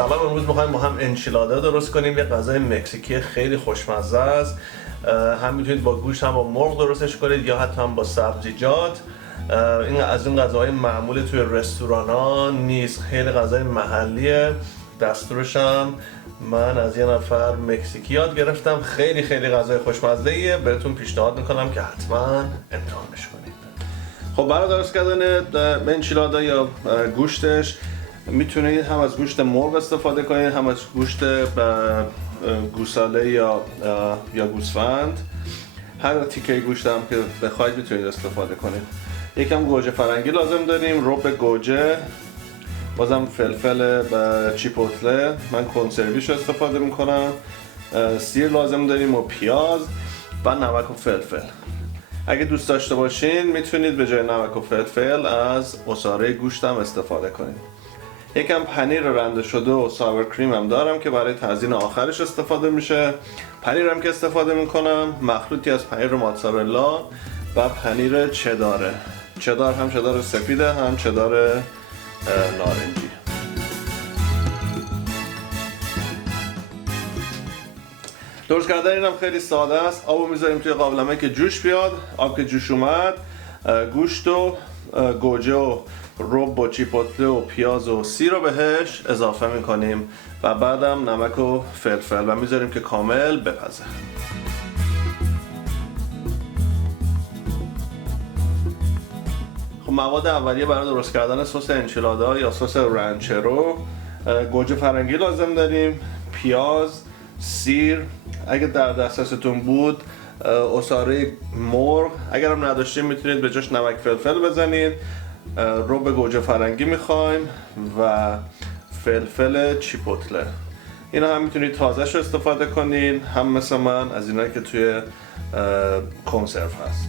سلام، امروز می‌خوایم با هم انچیلادا درست کنیم. یه غذای مکزیکی خیلی خوشمزه است. هم میتونید با گوشت هم با مرغ درستش کنید یا حتی هم با سبزیجات. این از این غذاهای معمول توی رستوران‌ها نیست، خیلی غذای محلیه. دستورش هم من از یه نفر مکزیکی یاد گرفتم. خیلی غذای خوشمزه‌ایه، بهتون پیشنهاد میکنم که حتما امتحانش کنید. خب برای درست کردن انچیلادا یا گوشتش میتونید هم از گوشت مرغ استفاده کنید، هم از گوشت گوساله یا گوسفند. هر تیکه گوشت هم که بخواید میتونید استفاده کنید. یکم گوجه فرنگی لازم داریم، رب گوجه، بازم فلفل چیپوتله، من کنسرویش استفاده میکنم، سیر لازم داریم و پیاز و نمک و فلفل. اگه دوست داشته باشین میتونید به جای نمک و فلفل از عصاره گوشت هم استفاده کنید. یکم پنیر رنده شده و ساور کریم هم دارم که برای تزیین آخرش استفاده میشه. پنیرم که استفاده میکنم مخلوطی از پنیر موتزارلا و پنیر چداره. چدار هم چدار سفیده هم چدار نارنجی. درست کردن اینم خیلی ساده است. آبو میذاریم توی قابلمه که جوش بیاد. آب که جوش اومد، گوشت و گوجه و رب و چیپوتله و پیاز و سیر رو بهش اضافه میکنیم و بعدم نمک و فلفل و میذاریم که کامل بپزه. خب مواد اولیه برای درست کردن سس انچیلادا یا سس رانچرو، گوجه فرنگی لازم داریم، پیاز، سیر، اگه در دسترستون بود عصاره مرغ، اگر هم نداشتین میتونید به جاش نمک فلفل بزنید. رب گوجه فرنگی میخوایم و فلفل چیپوتله. اینا هم میتونید تازه‌شو استفاده کنین، هم مثل من از اینایی که توی کنسرو هست.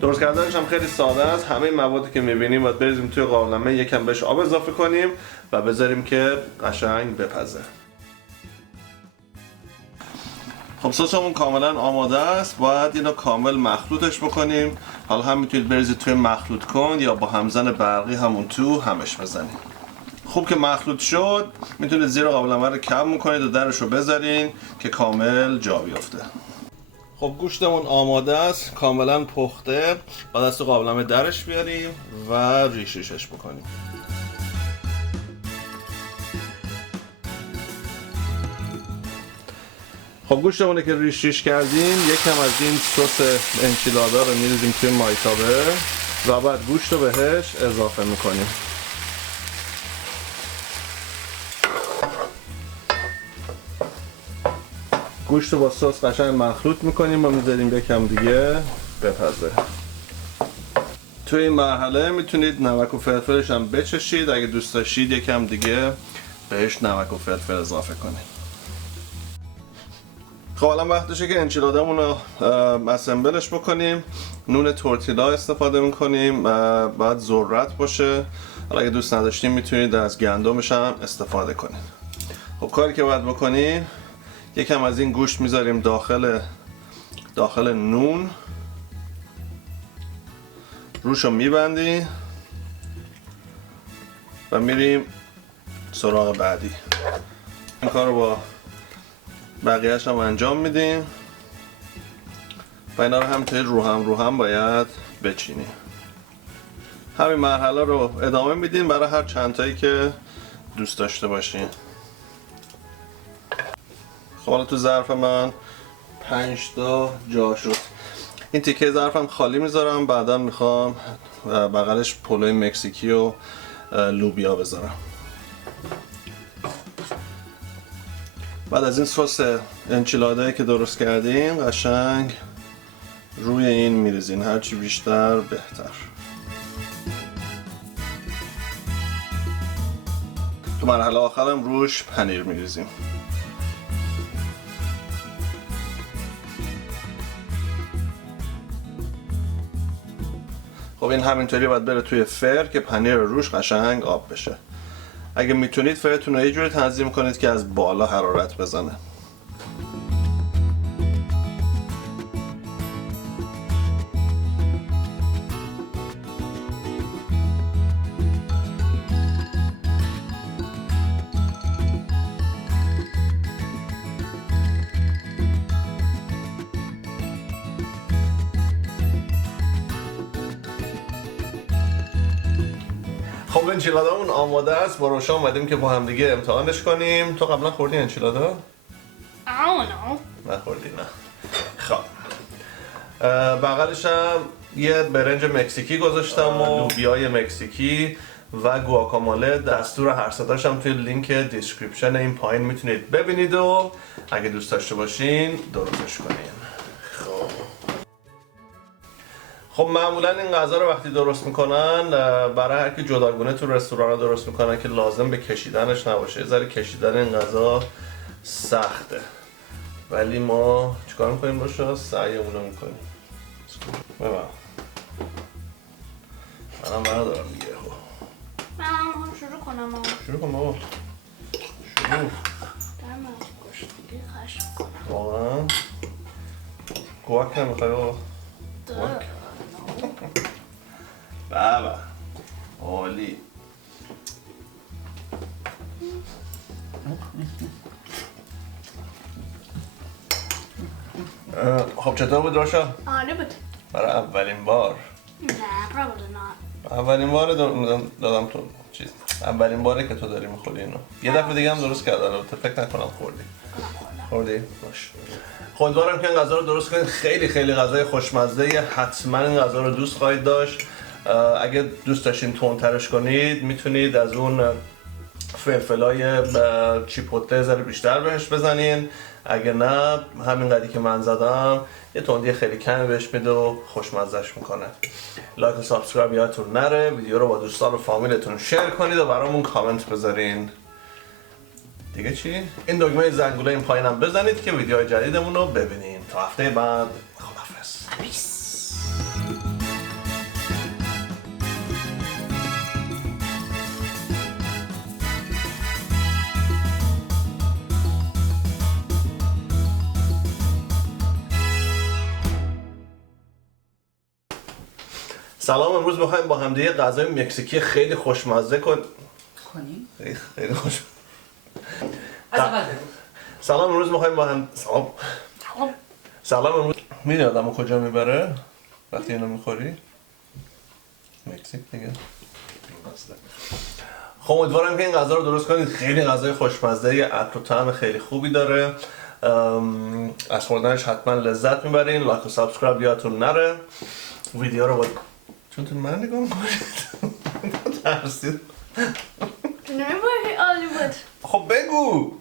درست کردنش هم خیلی ساده است. همه این موادی که میبینیم باید بریزیم توی قابلمه، یکم بهش آب اضافه کنیم و بذاریم که قشنگ بپزه. خب سسمون کاملا آماده است، باید اینو کامل مخلوطش بکنیم. حالا هم میتونید بریزید توی مخلوط کن یا با همزن برقی همون تو همش بزنید. خوب که مخلوط شد میتونید زیر قابلمه رو کم میکنید و درش رو بذارین که کامل جا بیفته. خب گوشتمون آماده است، کاملا پخته. بعد از تو قابلمه درش بیاریم و ریشش بکنیم. خب گوشتمونه که ریش کردیم، یکم از این سس انچیلادا رو میریزیم توی مایتابه و بعد گوشت رو بهش اضافه میکنیم. گوشت رو با سس قشنگ مخلوط میکنیم و میذاریم یکم دیگه بپزه. توی این مرحله میتونید نمک و فلفلش هم بچشید، اگه دوست داشتید یکم دیگه بهش نمک و فلفل اضافه کنید. خب الان وقتشه که انچیلادامون رو اسمبلش بکنیم. نون تورتیلا استفاده میکنیم، باید ذرت باشه. حالا اگه دوست نداشتیم میتونید از گندمش هم استفاده کنید. خب کاری که باید بکنیم، یکم از این گوشت میذاریم داخل نون، روشو میبندیم و میریم سراغ بعدی. این کار رو با بقیه‌اش هم انجام میدیم و اینا رو همینطوری رو هم باید بچینیم. همین مرحله رو ادامه میدیم برای هر چند تایی که دوست داشته باشین. خب حالا تو ظرف من 5 تا جا شد. این تیکه ظرفم خالی میذارم، بعدا میخوام بغلش پلوی مکزیکی و لوبیا بذارم. بعد از این سس انچیلادایی که درست کردیم قشنگ روی این میریزین، هرچی بیشتر بهتر. تو مرحله آخرم روش پنیر میریزیم. خب این همینطوری باید بره توی فر که پنیر روش قشنگ آب بشه. اگه میتونید فرتون رو یه جوری تنظیم کنید که از بالا حرارت بزنه. خب انچیلادامون آماده است. با روشا اومدیم که با هم دیگه امتحانش کنیم. تو قبلا خوردی انچیلادا؟ I don't know. نخوردی نه. خب بغلش هم یه برنج مکزیکی گذاشتم و لوبیای مکزیکی و گواکاموله. دستور هر ستاش هم توی لینک دیسکریپشن این پایین میتونید ببینید و اگه دوست داشته باشین درستش کنین. خب معمولا این غذا رو وقتی درست میکنن برای هر کی جداگونه تو رستوران ها درست میکنن که لازم به کشیدنش نباشه. یه ذره کشیدن این غذا سخته، ولی ما چیکار میکنیم باشه؟ سعیمون رو میکنیم. ببین منم بردارم دیگه. من شروع کنم. شروع کن بابا. شروع. دارم گوشتگی خشم کنم. واقعا گواک نمیخوای بابا؟ گواک؟ بابا عالی. خب چطور بود روشا؟ عالی بود. برای اولین بار. نه probably not. اولین بار دادم تو چیز. اولین باره که تو داری میخوری اینو. یه دفعه دیگه هم درست کردن البته فکر نکنم خوردی. خوردی؟ باش. امیدوارم که این غذا رو درست کنید. خیلی خیلی غذای خوشمزه. حتما این غذا رو دوست خواهید داشت. اگه دوست داشتین تندترش کنید میتونید از اون فلفلای چیپوته ذره بیشتر بهش بزنین. اگه نه همین قدری که من زدم یه تندی خیلی کمی بهش میده و خوشمزهش میکنه. لایک و سابسکرایب یادتون نره. ویدیو رو با دوستان و فامیلتون شیر کنید و برامون کامنت بذارین. دیگه چی؟ این دکمه زنگوله این پایینم بزنید که ویدیوهای جدیدمون رو ببینین. تا هفته بعد خداحافظ. سلام. امروز میخوایم با هم دیگه غذای مکزیکی خیلی خوشمزه کنیم. خیلی خوش. از اول بگو. سلام. امروز میخوایم با هم سلام. امروز میدونی آدمو کجا میبره وقتی اینو میخوری؟ مکزیک دیگه. خب امیدوارم که این غذا رو درست کنید. خیلی غذای خوشمزه، یه عطر و طعم خیلی خوبی داره. از خوردنش حتما لذت میبرین. لایک و سابسکرایب یادتون نره. ویدیو رو با چون تو من نگاه میکنید ترسید. نمی‌بایی عالی بود. خب بگو.